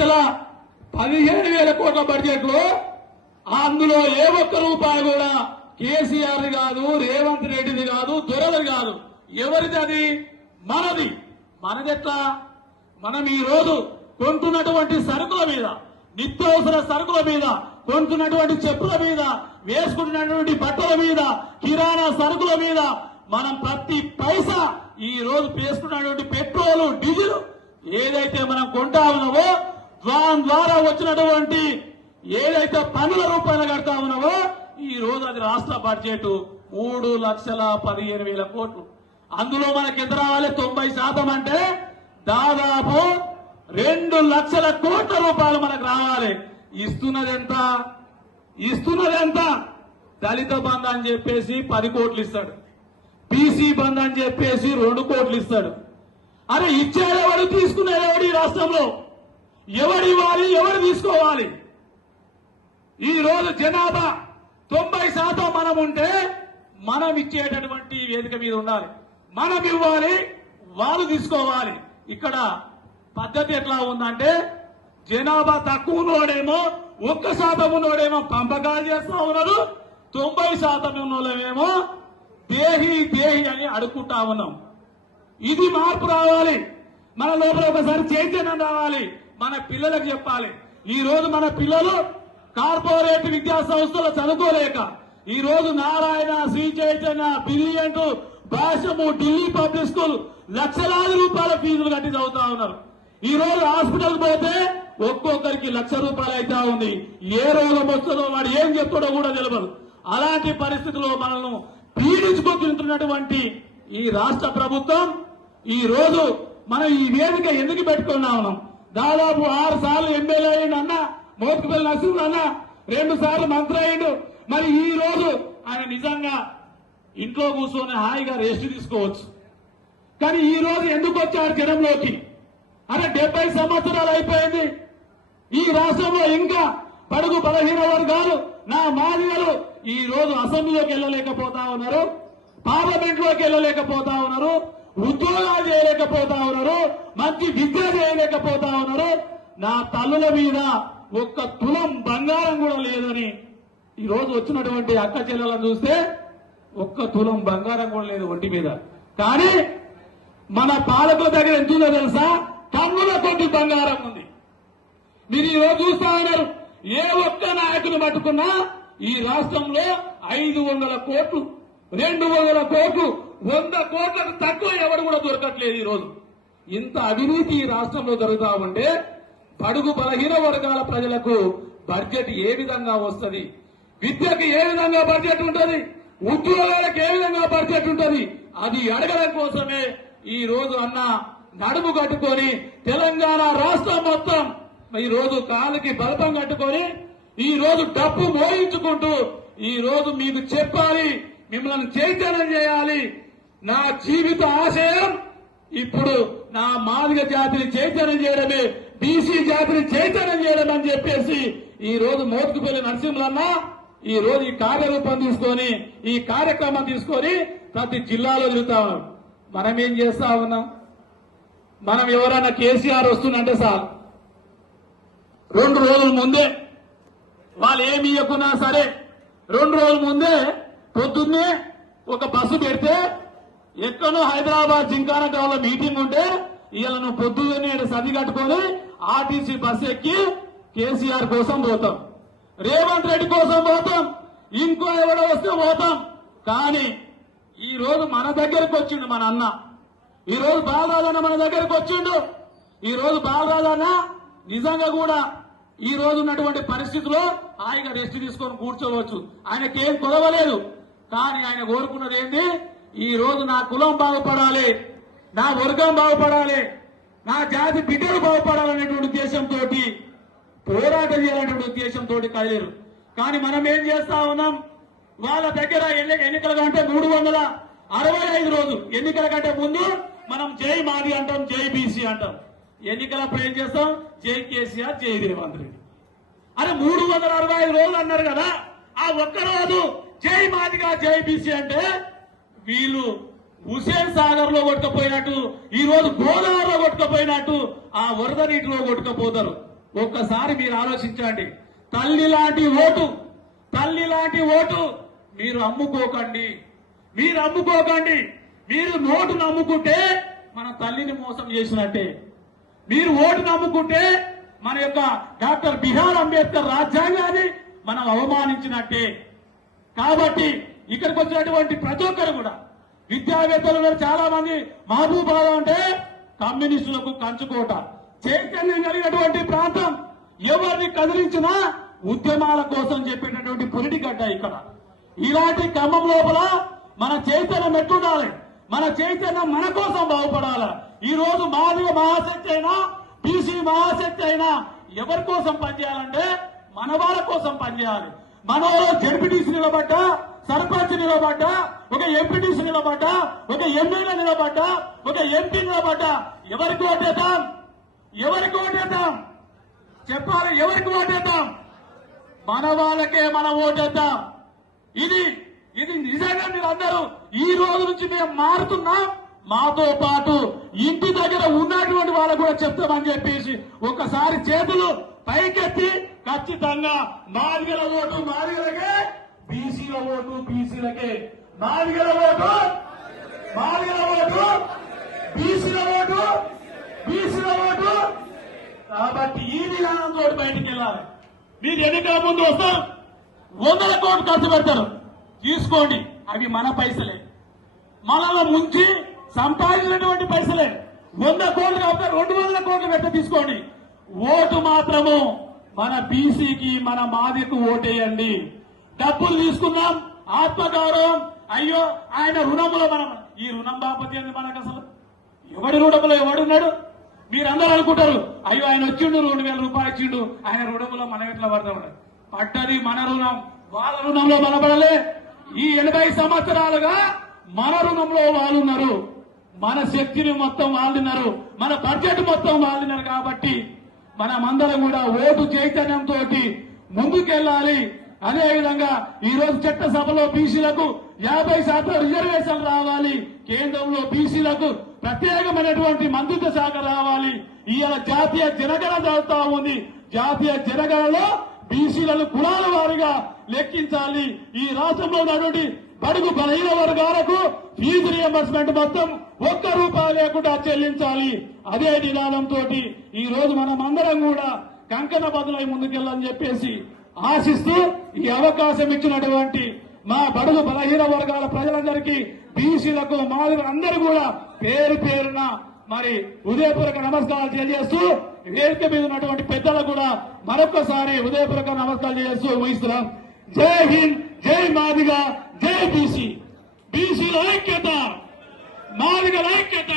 2,15,000 కోట్ల బడ్జెట్ లో అందులో ఏ ఒక్క రూపాయి కూడా కేసీఆర్ కాదు, రేవంత్ రెడ్డిది కాదు, దొరది కాదు. ఎవరిది? అది మనది. మనదెట్లా? మనం ఈ రోజు కొంటున్నటువంటి సరుకుల మీద, నిత్యావసర సరుకుల మీద, కొంటున్నటువంటి చెప్పుల మీద, వేసుకుంటున్నటువంటి బట్టల మీద, కిరాణా సరుకుల మీద మనం ప్రతి పైసా ఈ రోజు వేసుకున్నటువంటి పెట్రోలు, డీజిల్ ఏదైతే మనం కొంటా ఉన్నావో దాని ద్వారా వచ్చినటువంటి ఏదైతే పన్నుల రూపాయలు కడతా ఉన్నావో ఈ రోజు అది రాష్ట్ర బడ్జెట్ 3,15,000 కోట్లు. అందులో మనకి ఎంత రావాలి? 90% అంటే దాదాపు 2 లక్షల కోట్ల రూపాయలు మనకు రావాలి. ఇస్తున్నదెంత? దళిత బంధు అని చెప్పేసి 10 కోట్లు ఇస్తాడు, బీసీ బంధు అని చెప్పేసి 2 కోట్లు ఇస్తాడు. అరే ఇచ్చేదెవడు, తీసుకునేదెవడు? ఈ రాష్ట్రంలో ఎవడు ఇవ్వాలి, ఎవరు తీసుకోవాలి? ఈ రోజు జనాభా 90% మనం ఉంటే మనం ఇచ్చేటటువంటి వేదిక మీద ఉండాలి. మనం ఇవ్వాలి, వాళ్ళు తీసుకోవాలి. ఇక్కడ పద్ధతి ఎట్లా ఉందంటే జనాభా తక్కువ ఉన్నోడేమో 1% ఉన్నోడేమో పంపకాలు చేస్తా ఉన్నారు, 90% ఉన్నోళ్ళేమో దేహి అని అడుక్కుంటా ఉన్నాం. ఇది మార్పు రావాలి. మన లోపల ఒకసారి చైతన్యం రావాలి. మన పిల్లలకు చెప్పాలి. ఈ రోజు మన పిల్లలు కార్పొరేట్ విద్యా సంస్థలు చదువుకోలేక ఈ రోజు Narayana, Sri Chaitanya, Brilliant, Bhashyam, Delhi public school లక్షలాది రూపాయల ఫీజులు కట్టి చదువుతా ఉన్నారు. ఈ రోజు హాస్పిటల్ పోతే ఒక్కొక్కరికి ₹1,00,000 అయితే ఉంది. ఏ రోగం వస్తుందో వాడు ఏం చెప్తాడో కూడా తెలియదు. అలాంటి పరిస్థితుల్లో మనల్ని పీడించుకుంటున్నటువంటి ఈ రాష్ట్ర ప్రభుత్వం ఈ రోజు మనం ఈ వేదిక ఎందుకు పెట్టుకున్నా ఉన్నాం? దాదాపు 6 సార్లు ఎమ్మెల్యే అయ్యిండు అన్న, మోత్కుపల్లి నరసింహ అన్న 2 సార్లు మంత్రి అయ్యిండు. మరి ఈ రోజు ఆయన నిజంగా ఇంట్లో కూర్చొని హాయిగా రెస్ట్ తీసుకోవచ్చు. కానీ ఈ రోజు ఎందుకు వచ్చాడు జనంలోకి? అరే 70 సంవత్సరాలు అయిపోయింది. ఈ రాష్ట్రంలో ఇంకా బడుగు బలహీన వర్గాలు, నా మాదిగలు ఈ రోజు అసెంబ్లీలోకి వెళ్ళలేకపోతా ఉన్నారు, పార్లమెంట్ లోకి వెళ్ళలేకపోతా ఉన్నారు, ఉద్యోగాలు చేయలేకపోతా ఉన్నారు, మంచి విద్య చేయలేకపోతా ఉన్నారు. నా తల్లుల మీద 1 తులం బంగారం కూడా లేదని ఈ రోజు వచ్చినటువంటి అక్క చెల్లెలను చూస్తే 1 తులం బంగారం కూడా లేదు ఒంటి మీద. కానీ మన పాలకుల దగ్గర ఎంత ఉందో తెలుసా? కన్నుల కొద్ది బంగారం ఉంది. మీరు ఈ రోజు చూస్తా ఉన్నారు. ఏ ఒక్క నాయకుని పట్టుకున్నా ఈ రాష్ట్రంలో 500 కోట్లు, 200 కోట్లు, 100 కోట్లకు తక్కువ ఎవరు కూడా దొరకట్లేదు. ఈ రోజు ఇంత అవినీతి ఈ రాష్ట్రంలో జరుగుతా ఉంటే బడుగు బలహీన వర్గాల ప్రజలకు బడ్జెట్ ఏ విధంగా వస్తుంది? విద్యకి ఏ విధంగా బడ్జెట్ ఉంటుంది? ఉద్యోగాలకు ఏ విధంగా బడ్జెట్ ఉంటుంది? అది అడగడం కోసమే ఈ రోజు అన్న నడుము కట్టుకొని తెలంగాణ రాష్ట్రం మొత్తం ఈ రోజు కాలుకి బలపం కట్టుకొని ఈ రోజు డబ్బు మోయించుకుంటూ ఈ రోజు మీకు చెప్పాలి, మిమ్మల్ని చైతన్యం చేయాలి. నా జీవిత ఆశయం ఇప్పుడు నా మాదిగ జాతిని చైతన్యం చేయడమే, బీసీ జాతిని చైతన్యం చేయడం అని చెప్పేసి ఈ రోజు మోత్కుపల్లి నరసింహన్న ఈ రోజు ఈ కార్యరూపం తీసుకొని, ఈ కార్యక్రమం తీసుకొని ప్రతి జిల్లాలో తిరుగుతా ఉన్నాం. మనం ఏం చేస్తా ఉన్నాం? మనం ఎవరైనా కేసీఆర్ వస్తుందంటే సార్ 2 రోజుల ముందే వాళ్ళు ఏమి ఇవ్వకున్నా సరే 2 రోజుల ముందే పొద్దున్నే ఒక బస్సు పెడితే ఎక్కడో హైదరాబాద్ జింకానా టౌన్లో మీటింగ్ ఉంటే ఇవాళ నువ్వు పొద్దున్నే సది కట్టుకొని ఆర్టీసీ బస్సు ఎక్కి కేసీఆర్ కోసం పోతాం, రేవంత్ రెడ్డి కోసం పోతాం, ఇంకో ఎవడో వస్తే పోతాం. కానీ ఈ రోజు మన దగ్గరకు వచ్చిండు మన అన్న. ఈ రోజు బాలరాజన్న మన దగ్గరకు వచ్చిండు. ఈ రోజు బాలరాజన్న నిజంగా కూడా ఈ రోజు ఉన్నటువంటి పరిస్థితిలో హాయిగా రెస్ట్ తీసుకొని కూర్చోవచ్చు. ఆయనకేం కొదవలేదు. కానీ ఆయన కోరుకున్నది ఏంటి? ఈ రోజు నా కులం బాగుపడాలి, నా వర్గం బాగుపడాలి, నా జాతి బిడ్డలు బాగుపడాలనేటువంటి ఉద్దేశంతో పోరాటం చేయాలనేటువంటి ఉద్దేశంతో కదిలేరు. కానీ మనం ఏం చేస్తా ఉన్నాం? వాళ్ళ దగ్గర ఎన్నికల కంటే 365 రోజులు ఎన్నికల కంటే ముందు మనం జై మాది అంటాం, జై బీసీ అంటాం. ఎన్నికలప్పుడు ఏం చేస్తాం? జై కేసీఆర్, జై రేవంత్ రెడ్డి. అరే 365 రోజులు అన్నారు కదా, ఆ ఒక్కరోజు జై మాదిగా జై బీసీ అంటే వీళ్ళు హుసేన్ సాగర్ లో కొట్టుకుపోయినట్టు, ఈ రోజు గోదావరిలో కొట్టుకుపోయినట్టు ఆ వరద నీటిలో కొట్టుకుపోతారు. ఒక్కసారి మీరు ఆలోచించండి. తల్లి లాంటి ఓటు మీరు అమ్ముకోకండి. మీరు నోటు నమ్ముకుంటే మన తల్లిని మోసం చేసినట్టే. మీరు ఓటు నమ్ముకుంటే మన యొక్క డాక్టర్ బిఆర్ అంబేద్కర్ రాజ్యాంగాన్ని మనం అవమానించినట్టే. కాబట్టి ఇక్కడికి వచ్చినటువంటి ప్రతి ఒక్కరు కూడా విద్యావేత్తలు చాలా మంది మహబూబాబాద్ అంటే కమ్యూనిస్టులకు కంచుకోట, చైతన్యం కలిగినటువంటి ప్రాంతం, ఎవరిని కదిలించినా ఉద్యమాల కోసం చెప్పేటటువంటి పొలిటిగడ్డ. ఇక్కడ ఇలాంటి క్రమం లోపల మన చైతన్యం ఎట్లుండాలి, మన చైతన్యం మన కోసం బాగుపడాలి. ఈ రోజు మాదిగ మహాశక్తి అయినా బీసీ మహాశక్తి అయినా ఎవరి కోసం పనిచేయాలంటే మన వాళ్ళ కోసం పనిచేయాలి. మన వాళ్ళు జడ్పీటీసీ నిలబడ్డా, సర్పంచ్ నిలబడ్డా, ఒక ఎంపీటీసీ నిలబడ్డా, ఒక ఎమ్మెల్యే నిలబడ్డా, ఒక ఎంపీ నిలబడ్డా ఎవరికి ఓటేద్దాం? చెప్పాలి. ఎవరికి ఓటేద్దాం? మన వాళ్ళకే మనం ఓటేద్దాం. ఇది నిజంగా మీరు అందరూ ఈ రోజు నుంచి మేము మారుతున్నాం. మాతో పాటు ఇంటి దగ్గర ఉన్నటువంటి వాళ్ళకు కూడా చెప్తామని చెప్పేసి ఒకసారి చేతులు పైకెత్తి ఖచ్చితంగా మాదిగల ఓటు మాదిగలకే, బీసీల ఓటు బీసీలకే, మాదిగల ఓటు బీసీల ఓటు. కాబట్టి ఈ విధానంతో బయటికి వెళ్ళాలి. మీరు ఎన్నికల ముందు వస్తారు, 100 కోట్లు ఖర్చు పెడతారు, తీసుకోండి. అవి మన పైసలే, మనలో ముంచి సంపాదించినటువంటి పైసలే. 100 కోట్లు కాబట్టి 200 కోట్లు పెట్టి తీసుకోండి. ఓటు మాత్రము మన బీసీకి, మన మాదికు ఓటేయండి. డబ్బులు తీసుకున్నాం, ఆత్మగౌరవం. అయ్యో ఆయన రుణములో మనం, ఈ రుణం బాపతి అని మనకు అసలు ఎవడి రుణములో ఎవడున్నాడు? మీరందరూ అనుకుంటారు అయ్యో ఆయన వచ్చిండు 2,000 రూపాయలు ఇచ్చిండు, ఆయన రుణములో మనం ఎట్లా పడతాం? పడ్డది మన రుణం, వాళ్ళ రుణంలో బలపడలే. ఈ 80 సంవత్సరాలుగా మన రుణంలో వాళ్ళున్నారు, మన శక్తిని మొత్తం వాళ్ళున్నారు, మన బడ్జెట్ మొత్తం వాళ్ళున్నారు. కాబట్టి మనమందరం కూడా ఓటు చైతన్యంతో ముందుకెళ్లాలి. అదేవిధంగా ఈ రోజు చట్టసభలో బీసీలకు 50% రిజర్వేషన్ రావాలి. కేంద్రంలో బీసీలకు ప్రత్యేకమైనటువంటి మంత్రిత్వ శాఖ రావాలి. ఇవాళ జాతీయ జనగణన జరుగుతా ఉంది. జాతీయ జనగణనలో బీసీలను కులాల వారిగా లెక్కించాలి. ఈ రాష్ట్రంలో ఉన్నటువంటి బడుగు బలహీన వర్గాలకు ఫీజు రియంబర్స్మెంట్ మొత్తం ₹1 లేకుండా చెల్లించాలి. అదే నినాదంతో ఈ రోజు మనం అందరం కూడా కంకణ బదులై ముందుకెళ్ళని చెప్పేసి ఆశిస్తూ ఈ అవకాశం ఇచ్చినటువంటి మా బడుగు బలహీన వర్గాల ప్రజలందరికీ, బీసీలకు, మాదిగలకు అందరూ కూడా పేరు పేరున మరి హృదయపూర్వక నమస్కారాలు తెలియజేస్తూ, వేదిక మీద ఉన్నటువంటి పెద్దలకు కూడా మరొకసారి హృదయపూర్వక నమస్కారాలు తెలియజేస్తూ ముగిస్తున్నాం. జై హింద్, జై మాదిగ, జై బీసీ. బీసీల ఐక్యత, మాదిగల ఐక్యత.